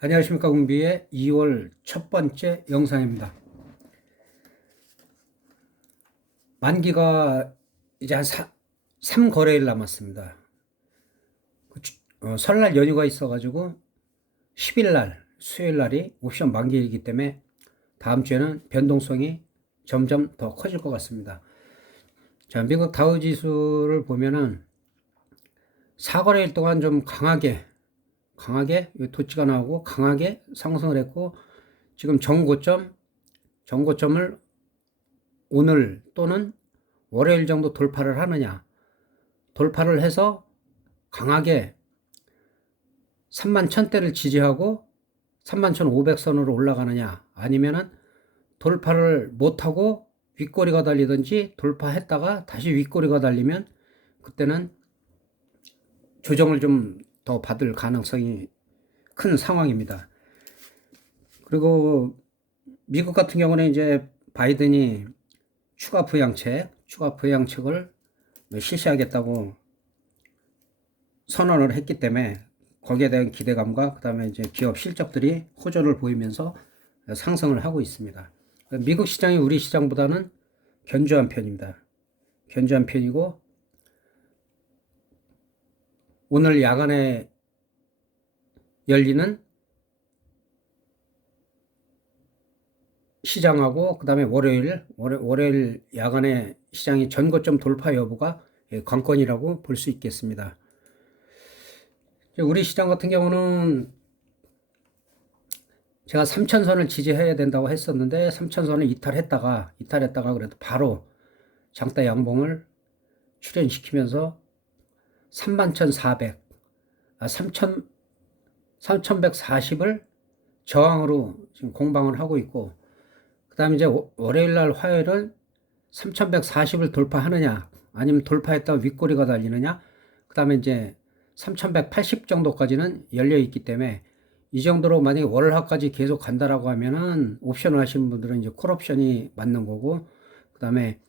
안녕하십니까. 공비의 2월 첫 번째 영상입니다. 만기가 이제 한 3거래일 남았습니다. 설날 연휴가 있어가지고 10일 날, 수요일 날이 옵션 만기이기 때문에 다음 주에는 변동성이 점점 더 커질 것 같습니다. 자, 미국 다우 지수를 보면은 4거래일 동안 좀 강하게 도치가 나오고 강하게 상승을 했고, 지금 정고점을 오늘 또는 월요일 정도 돌파를 하느냐, 돌파를 해서 강하게 31,000대를 지지하고 31,500선으로 올라가느냐, 아니면은 돌파를 못하고 윗꼬리가 달리든지 돌파했다가 다시 윗꼬리가 달리면 그때는 조정을 좀 더 받을 가능성이 큰 상황입니다. 그리고 미국 같은 경우는 이제 바이든이 추가 부양책을 실시하겠다고 선언을 했기 때문에 거기에 대한 기대감과 그다음에 이제 기업 실적들이 호조를 보이면서 상승을 하고 있습니다. 미국 시장이 우리 시장보다는 견조한 편입니다. 견조한 편이고, 오늘 야간에 열리는 시장하고 그다음에 월요일 야간에 시장이 전고점 돌파 여부가 관건이라고 볼 수 있겠습니다. 우리 시장 같은 경우는 제가 3천선을 지지해야 된다고 했었는데 3천선을 이탈했다가 그래도 바로 장대 양봉을 출현시키면서 31,400, 3,140을 저항으로 지금 공방을 하고 있고, 그 다음에 이제 월요일 날 화요일은 3,140을 돌파하느냐, 아니면 돌파했다가 윗꼬리가 달리느냐, 그 다음에 이제 3,180 정도까지는 열려 있기 때문에 이 정도로 만약에 월화까지 계속 간다라고 하면은 옵션을 하시는 분들은 이제 콜옵션이 맞는 거고, 그 다음에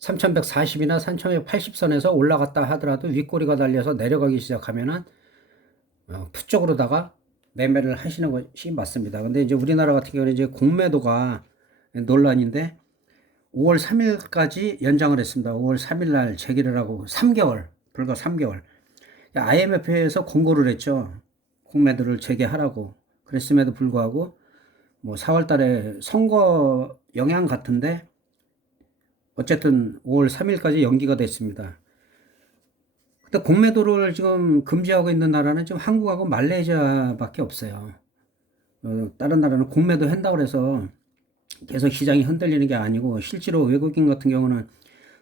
3,140이나 3,180선에서 올라갔다 하더라도 윗꼬리가 달려서 내려가기 시작하면은 푸 쪽으로다가 매매를 하시는 것이 맞습니다. 근데 이제 우리나라 같은 경우는 이제 공매도가 논란인데 5월 3일까지 연장을 했습니다. 5월 3일 날 제기를 하고 3개월, 불과 3개월. IMF에서 권고를 했죠. 공매도를 재개하라고. 그랬음에도 불구하고 뭐 4월 달에 선거 영향 같은데 어쨌든 5월 3일까지 연기가 됐습니다. 근데 공매도를 지금 금지하고 있는 나라는 지금 한국하고 말레이시아밖에 없어요. 다른 나라는 공매도 한다고 해서 계속 시장이 흔들리는 게 아니고, 실제로 외국인 같은 경우는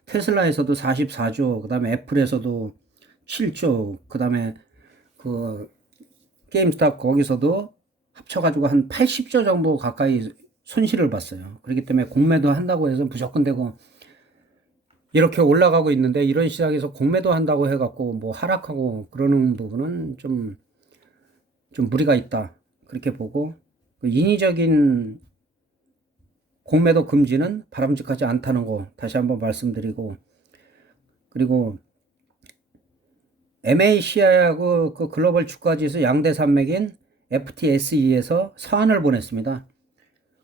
테슬라에서도 44조, 그 다음에 애플에서도 7조, 그 다음에 그 게임스탑 거기서도 합쳐가지고 한 80조 정도 가까이 손실을 봤어요. 그렇기 때문에 공매도 한다고 해서 무조건 되고, 이렇게 올라가고 있는데 이런 시장에서 공매도 한다고 해갖고 뭐 하락하고 그러는 부분은 좀 무리가 있다, 그렇게 보고, 인위적인 공매도 금지는 바람직하지 않다는 거 다시 한번 말씀드리고, 그리고 MACI하고 그 글로벌 주가지수 양대 산맥인 FTSE에서 서한을 보냈습니다.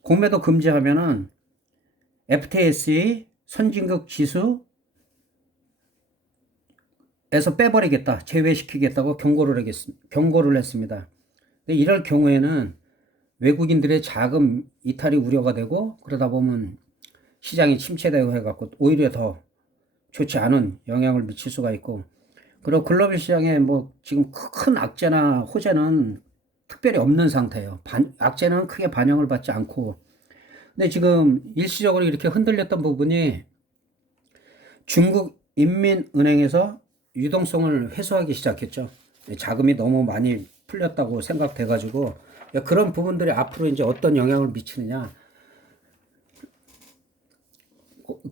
공매도 금지하면은 FTSE 선진국 지수에서 빼버리겠다, 제외시키겠다고 경고를 했습니다. 근데 이럴 경우에는 외국인들의 자금 이탈이 우려가 되고, 그러다 보면 시장이 침체되고 해갖고 오히려 더 좋지 않은 영향을 미칠 수가 있고, 그리고 글로벌 시장에 뭐 지금 큰 악재나 호재는 특별히 없는 상태예요. 악재는 크게 반영을 받지 않고. 근데 지금 일시적으로 이렇게 흔들렸던 부분이 중국 인민은행에서 유동성을 회수하기 시작했죠. 자금이 너무 많이 풀렸다고 생각돼가지고, 그런 부분들이 앞으로 이제 어떤 영향을 미치느냐,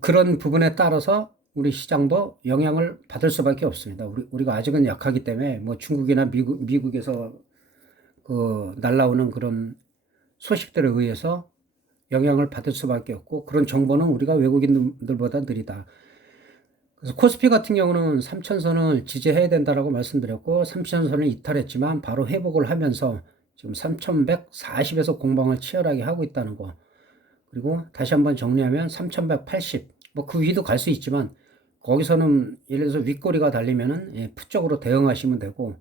그런 부분에 따라서 우리 시장도 영향을 받을 수밖에 없습니다. 우리가 아직은 약하기 때문에 뭐 중국이나 미국에서 그 날라오는 그런 소식들에 의해서 영향을 받을 수밖에 없고, 그런 정보는 우리가 외국인들보다 느리다. 그래서 코스피 같은 경우는 3천선을 지지해야 된다라고 말씀드렸고, 3천선을 이탈했지만 바로 회복을 하면서 지금 3140에서 공방을 치열하게 하고 있다는 거. 그리고 다시 한번 정리하면 3180, 뭐 그 위도 갈 수 있지만 거기서는 예를 들어서 윗꼬리가 달리면은 예, 풋 쪽으로 대응하시면 되고,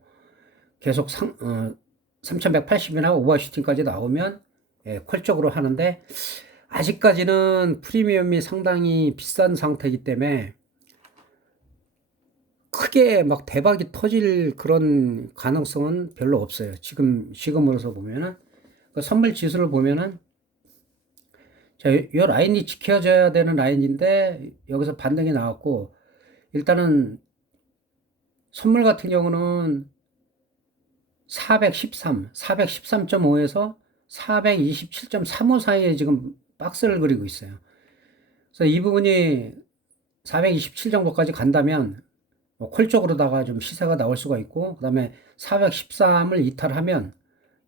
계속 3180이나 오버슈팅까지 나오면 예, 콜 쪽으로 하는데, 아직까지는 프리미엄이 상당히 비싼 상태이기 때문에 크게 막 대박이 터질 그런 가능성은 별로 없어요. 지금으로서 보면은, 그 선물 지수를 보면은, 자, 이 라인이 지켜져야 되는 라인인데, 여기서 반등이 나왔고, 일단은 선물 같은 경우는 413.5에서 427.35 사이에 지금 박스를 그리고 있어요. 그래서 이 부분이 427 정도까지 간다면 콜 쪽으로다가 좀 시세가 나올 수가 있고, 그 다음에 413을 이탈하면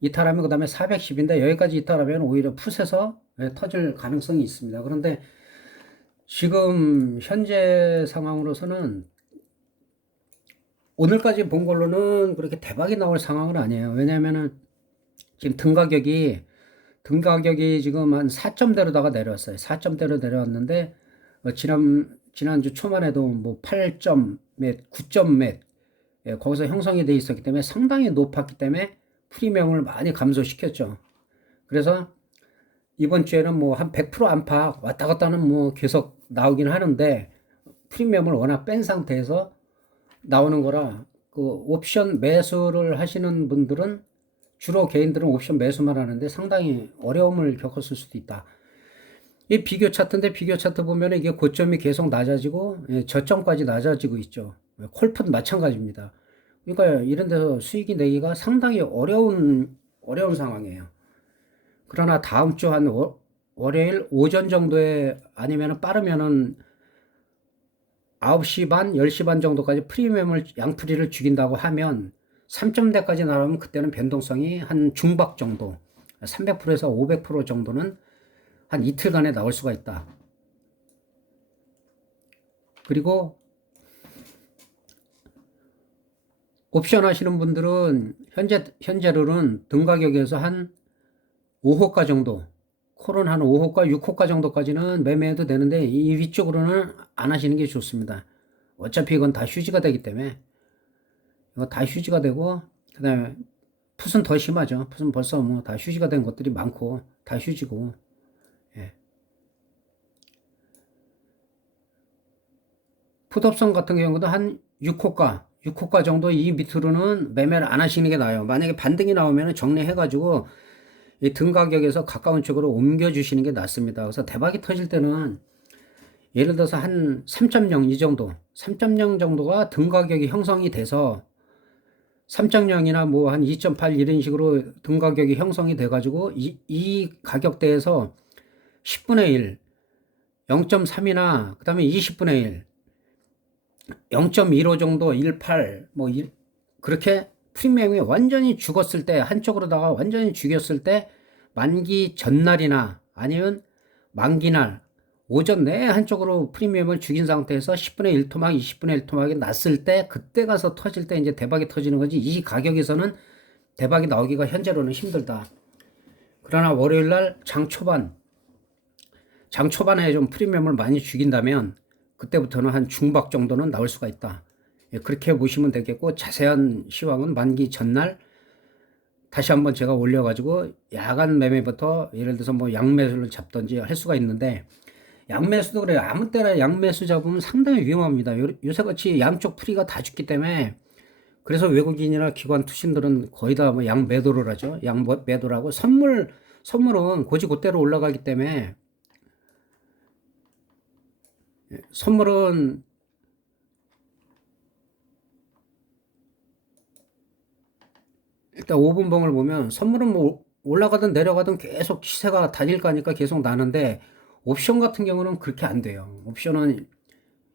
그 다음에 410인데, 여기까지 이탈하면 오히려 풋에서 터질 가능성이 있습니다. 그런데 지금 현재 상황으로서는 오늘까지 본 걸로는 그렇게 대박이 나올 상황은 아니에요. 왜냐면은 지금 등 가격이 지금 한 4점대로다가 내려왔어요. 4점대로 내려왔는데, 지난주 초만 해도 뭐 8점 몇, 9점 몇, 예, 거기서 형성이 돼 있었기 때문에 상당히 높았기 때문에 프리미엄을 많이 감소시켰죠. 그래서 이번 주에는 뭐 한 100% 안팎 왔다 갔다는 뭐 계속 나오긴 하는데, 프리미엄을 워낙 뺀 상태에서 나오는 거라, 그 옵션 매수를 하시는 분들은, 주로 개인들은 옵션 매수만 하는데 상당히 어려움을 겪었을 수도 있다. 이 비교 차트인데, 비교 차트 보면 이게 고점이 계속 낮아지고 예, 저점까지 낮아지고 있죠. 콜풋 마찬가지입니다. 그러니까 이런 데서 수익이 내기가 상당히 어려운 상황이에요. 그러나 다음 주 한 월요일 오전 정도에, 아니면 빠르면은 9시 반, 10시 반 정도까지 프리미엄을, 양프리를 죽인다고 하면 3점대까지 나오면 그때는 변동성이 한 중박 정도, 300%에서 500% 정도는 한 이틀간에 나올 수가 있다. 그리고 옵션 하시는 분들은 현재로는 등 가격에서 한 5호가 정도, 콜은 한 5호가, 6호가 정도까지는 매매해도 되는데, 이 위쪽으로는 안 하시는 게 좋습니다. 어차피 이건 다 휴지가 되기 때문에, 이거 다 휴지가 되고, 그 다음에 풋은 더 심하죠. 풋은 벌써 뭐 다 휴지가 된 것들이 많고, 다 휴지고, 예. 풋옵션 같은 경우도 한 6호가 정도 이 밑으로는 매매를 안 하시는 게 나아요. 만약에 반등이 나오면 정리해가지고 이 등 가격에서 가까운 쪽으로 옮겨 주시는 게 낫습니다. 그래서 대박이 터질 때는 예를 들어서 한 3.0 이 정도, 3.0 정도가 등 가격이 형성이 돼서 3.0이나 뭐 한 2.8 이런 식으로 등 가격이 형성이 돼가지고 이 가격대에서 10분의 1, 0.3이나 그 다음에 20분의 1, 0.15 정도, 18, 뭐, 그렇게 프리미엄이 완전히 죽었을 때, 한쪽으로다가 완전히 죽였을 때, 만기 전날이나 아니면 만기날, 오전 내에 한쪽으로 프리미엄을 죽인 상태에서 10분의 1 토막, 20분의 1 토막이 났을 때, 그때 가서 터질 때 이제 대박이 터지는 거지, 이 가격에서는 대박이 나오기가 현재로는 힘들다. 그러나 월요일 날 장 초반에 좀 프리미엄을 많이 죽인다면, 그때부터는 한 중박 정도는 나올 수가 있다. 예, 그렇게 보시면 되겠고, 자세한 시황은 만기 전날 다시 한번 제가 올려가지고 야간 매매부터, 예를 들어서 뭐 양매수를 잡든지 할 수가 있는데, 양매수도 그래요. 아무 때나 양매수 잡으면 상당히 위험합니다. 요새같이 양쪽 풀이가 다 죽기 때문에, 그래서 외국인이나 기관 투신들은 거의 다 뭐 양매도를 하죠. 양매도를 하고, 선물은 고지고대로 올라가기 때문에, 선물은 일단 5분봉을 보면, 선물은 뭐 올라가든 내려가든 계속 시세가 다닐 거니까 계속 나는데, 옵션 같은 경우는 그렇게 안 돼요. 옵션은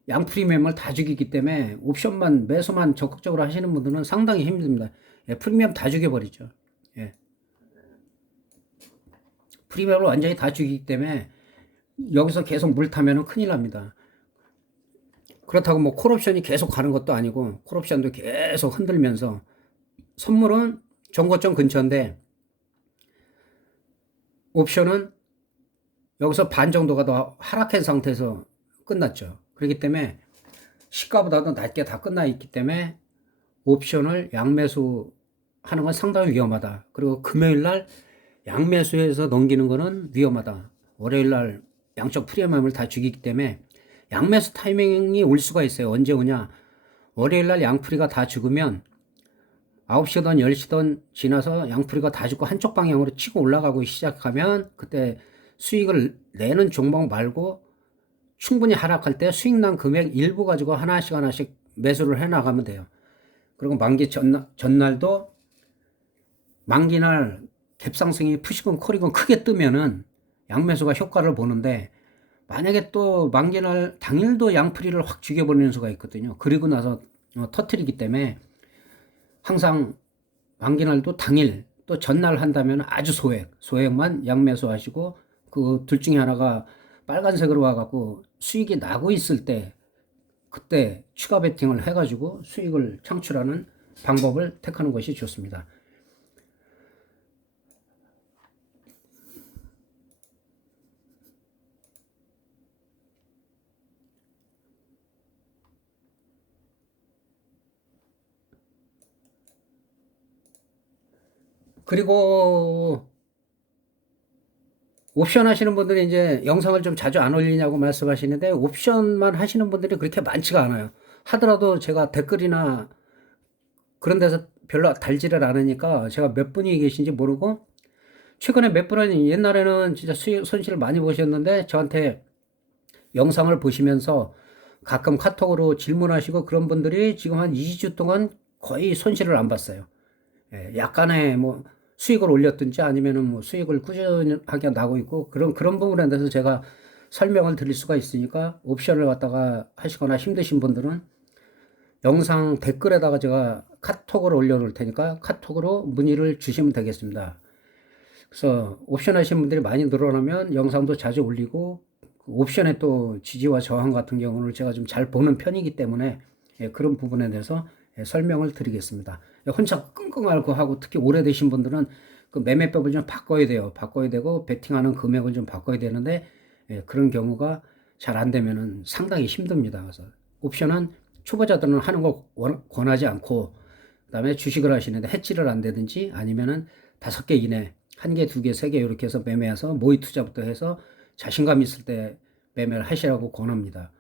양 프리미엄을 다 죽이기 때문에 옵션만 매수만 적극적으로 하시는 분들은 상당히 힘듭니다. 예, 프리미엄 다 죽여버리죠. 예. 프리미엄을 완전히 다 죽이기 때문에 여기서 계속 물 타면 큰일 납니다. 그렇다고 뭐 콜옵션이 계속 가는 것도 아니고, 콜옵션도 계속 흔들면서, 선물은 정고점 근처인데 옵션은 여기서 반 정도가 더 하락한 상태에서 끝났죠. 그렇기 때문에 시가보다도 낮게 다 끝나 있기 때문에 옵션을 양매수 하는 건 상당히 위험하다. 그리고 금요일 날 양매수해서 넘기는 거는 위험하다. 월요일 날 양쪽 프리미엄을 다 죽이기 때문에 양매수 타이밍이 올 수가 있어요. 언제 오냐? 월요일 날 양풀이가 다 죽으면 9시든 10시든 지나서 양풀이가 다 죽고 한쪽 방향으로 치고 올라가고 시작하면 그때 수익을 내는 종목 말고 충분히 하락할 때 수익 난 금액 일부 가지고 하나씩 매수를 해 나가면 돼요. 그리고 만기 전날도 만기날 갭상승이 푸시건 콜이건 크게 뜨면은 양매수가 효과를 보는데 만약에 또 만기날 당일도 양풀이를 확 죽여버리는 수가 있거든요. 그리고 나서 터트리기 때문에 항상 만기날도 당일 또 전날 한다면 아주 소액만 양매수 하시고 그 둘 중에 하나가 빨간색으로 와갖고 수익이 나고 있을 때 그때 추가 베팅을 해가지고 수익을 창출하는 방법을 택하는 것이 좋습니다. 그리고 옵션 하시는 분들이 이제 영상을 좀 자주 안 올리냐고 말씀하시는데 옵션만 하시는 분들이 그렇게 많지가 않아요. 하더라도 제가 댓글이나 그런 데서 별로 달지를 않으니까 제가 몇 분이 계신지 모르고 최근에 몇 분은 옛날에는 진짜 손실을 많이 보셨는데 저한테 영상을 보시면서 가끔 카톡으로 질문하시고 그런 분들이 지금 한 2주 동안 거의 손실을 안 봤어요. 약간의 뭐 수익을 올렸든지 아니면은 뭐 수익을 꾸준하게 나고 있고 그런 부분에 대해서 제가 설명을 드릴 수가 있으니까 옵션을 갖다가 하시거나 힘드신 분들은 영상 댓글에다가 제가 카톡을 올려놓을 테니까 카톡으로 문의를 주시면 되겠습니다. 그래서 옵션 하시는 분들이 많이 늘어나면 영상도 자주 올리고 옵션의 또 지지와 저항 같은 경우는 제가 좀 잘 보는 편이기 때문에 그런 부분에 대해서 설명을 드리겠습니다. 혼자 끙끙 앓고 하고 특히 오래되신 분들은 그 매매법을 좀 바꿔야 돼요. 바꿔야 되고 베팅하는 금액을 좀 바꿔야 되는데 그런 경우가 잘 안 되면은 상당히 힘듭니다. 그래서 옵션은 초보자들은 하는 거 권하지 않고 그다음에 주식을 하시는데 해지를 안 되든지 아니면은 5개 이내 1개, 2개, 3개 이렇게 해서 매매해서 모의 투자부터 해서 자신감 있을 때 매매를 하시라고 권합니다.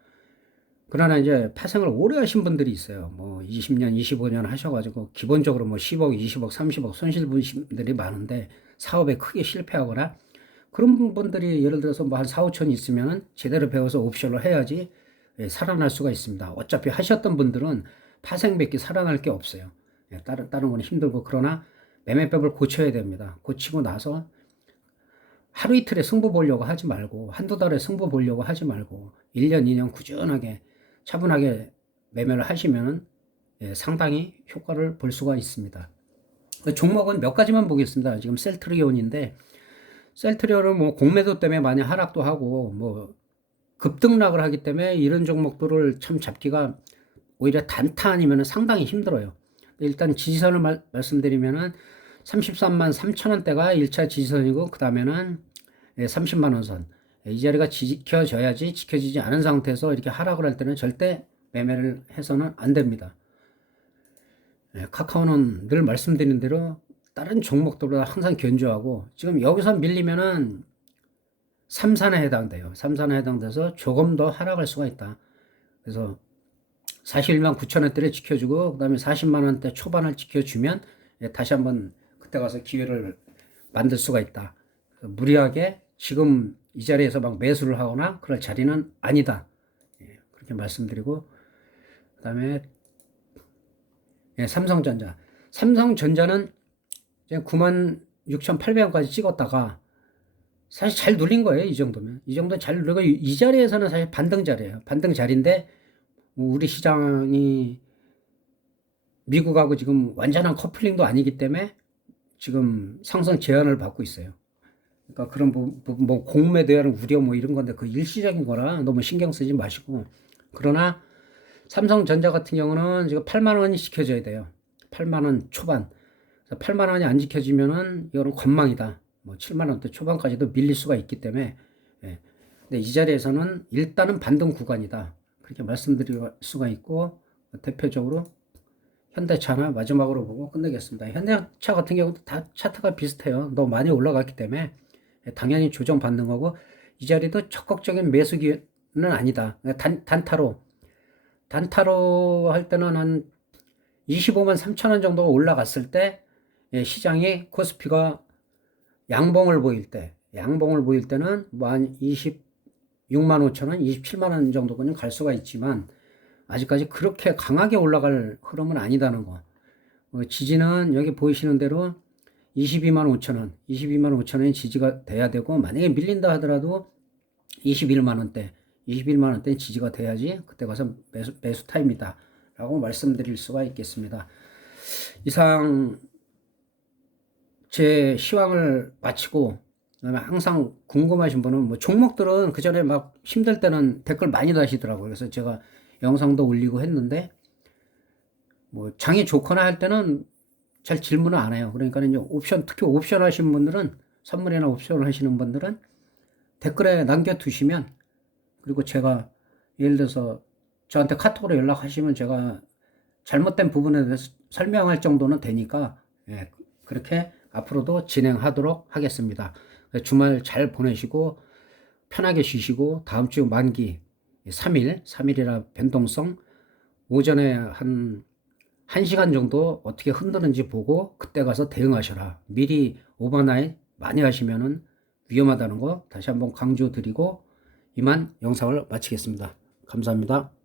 그러나 이제 파생을 오래 하신 분들이 있어요. 뭐 20년, 25년 하셔가지고 기본적으로 뭐 10억, 20억, 30억 손실 보신 분들이 많은데 사업에 크게 실패하거나 그런 분들이 예를 들어서 뭐 한 4, 5천 있으면은 제대로 배워서 옵션을 해야지 살아날 수가 있습니다. 어차피 하셨던 분들은 파생밖에 살아날 게 없어요. 다른 건 힘들고 그러나 매매법을 고쳐야 됩니다. 고치고 나서 하루 이틀에 승부 보려고 하지 말고 한두 달에 승부 보려고 하지 말고 1년, 2년 꾸준하게 차분하게 매매를 하시면 상당히 효과를 볼 수가 있습니다. 종목은 몇 가지만 보겠습니다. 지금 셀트리온인데 셀트리온은 뭐 공매도 때문에 많이 하락도 하고 뭐 급등락을 하기 때문에 이런 종목들을 참 잡기가 오히려 단타 아니면 상당히 힘들어요. 일단 지지선을 말씀드리면은 33만 3천 원대가 1차 지지선이고 그 다음에는 30만 원 선. 이 자리가 지켜져야지 지켜지지 않은 상태에서 이렇게 하락을 할 때는 절대 매매를 해서는 안 됩니다. 카카오는 늘 말씀드린 대로 다른 종목들보다 항상 견조하고 지금 여기서 밀리면은 3산에 해당돼요. 3산에 해당돼서 조금 더 하락할 수가 있다. 그래서 41만 9천 원대를 지켜주고 그 다음에 40만 원대 초반을 지켜주면 다시 한번 그때 가서 기회를 만들 수가 있다. 무리하게 지금 이 자리에서 막 매수를 하거나 그럴 자리는 아니다. 그렇게 말씀드리고 그 다음에 삼성전자. 삼성전자는 96,800원까지 찍었다가 사실 잘 눌린 거예요. 이 정도면. 이 정도는 잘 누르고 이 자리에서는 사실 반등 자리예요. 반등 자리인데 우리 시장이 미국하고 지금 완전한 커플링도 아니기 때문에 지금 상승 제한을 받고 있어요. 그러니까 그런 부분, 뭐 공매에 대한 우려 뭐 이런 건데 그 일시적인 거라 너무 신경 쓰지 마시고. 그러나 삼성전자 같은 경우는 지금 8만 원이 지켜져야 돼요. 8만 원 초반. 8만 원이 안 지켜지면은 이거는 관망이다. 뭐 7만 원대 초반까지도 밀릴 수가 있기 때문에 예. 근데 이 자리에서는 일단은 반등 구간이다. 그렇게 말씀드릴 수가 있고 대표적으로 현대차나 마지막으로 보고 끝내겠습니다. 현대차 같은 경우도 다 차트가 비슷해요. 너무 많이 올라갔기 때문에 당연히 조정 받는 거고 이 자리도 적극적인 매수기는 아니다. 단타로 할 때는 한 25만 3천 원 정도 올라갔을 때 시장이 코스피가 양봉을 보일 때는 뭐 한 26만 5천 원, 27만 원 정도는 갈 수가 있지만 아직까지 그렇게 강하게 올라갈 흐름은 아니다는 거. 지지는 여기 보이시는 대로 22만 5천 원, 22만 5천 원이 지지가 돼야 되고 만약에 밀린다 하더라도 21만 원대, 21만 원대 지지가 돼야지 그때 가서 매수 타입니다. 라고 말씀드릴 수가 있겠습니다. 이상 제 시황을 마치고 그다음에 항상 궁금하신 분은 뭐 종목들은 그 전에 막 힘들 때는 댓글 많이 다시더라고요. 그래서 제가 영상도 올리고 했는데 뭐 장이 좋거나 할 때는 잘 질문을 안 해요. 그러니까 이제 특히 옵션 하시는 분들은 선물이나 옵션 하시는 분들은 댓글에 남겨두시면 그리고 제가 예를 들어서 저한테 카톡으로 연락하시면 제가 잘못된 부분에 대해서 설명할 정도는 되니까 예, 그렇게 앞으로도 진행하도록 하겠습니다. 주말 잘 보내시고 편하게 쉬시고 다음 주 만기 3일이라 변동성 오전에 한 1시간 정도 어떻게 흔드는지 보고 그때 가서 대응하셔라. 미리 오버나잇 많이 하시면은 위험하다는 거 다시 한번 강조드리고 이만 영상을 마치겠습니다. 감사합니다.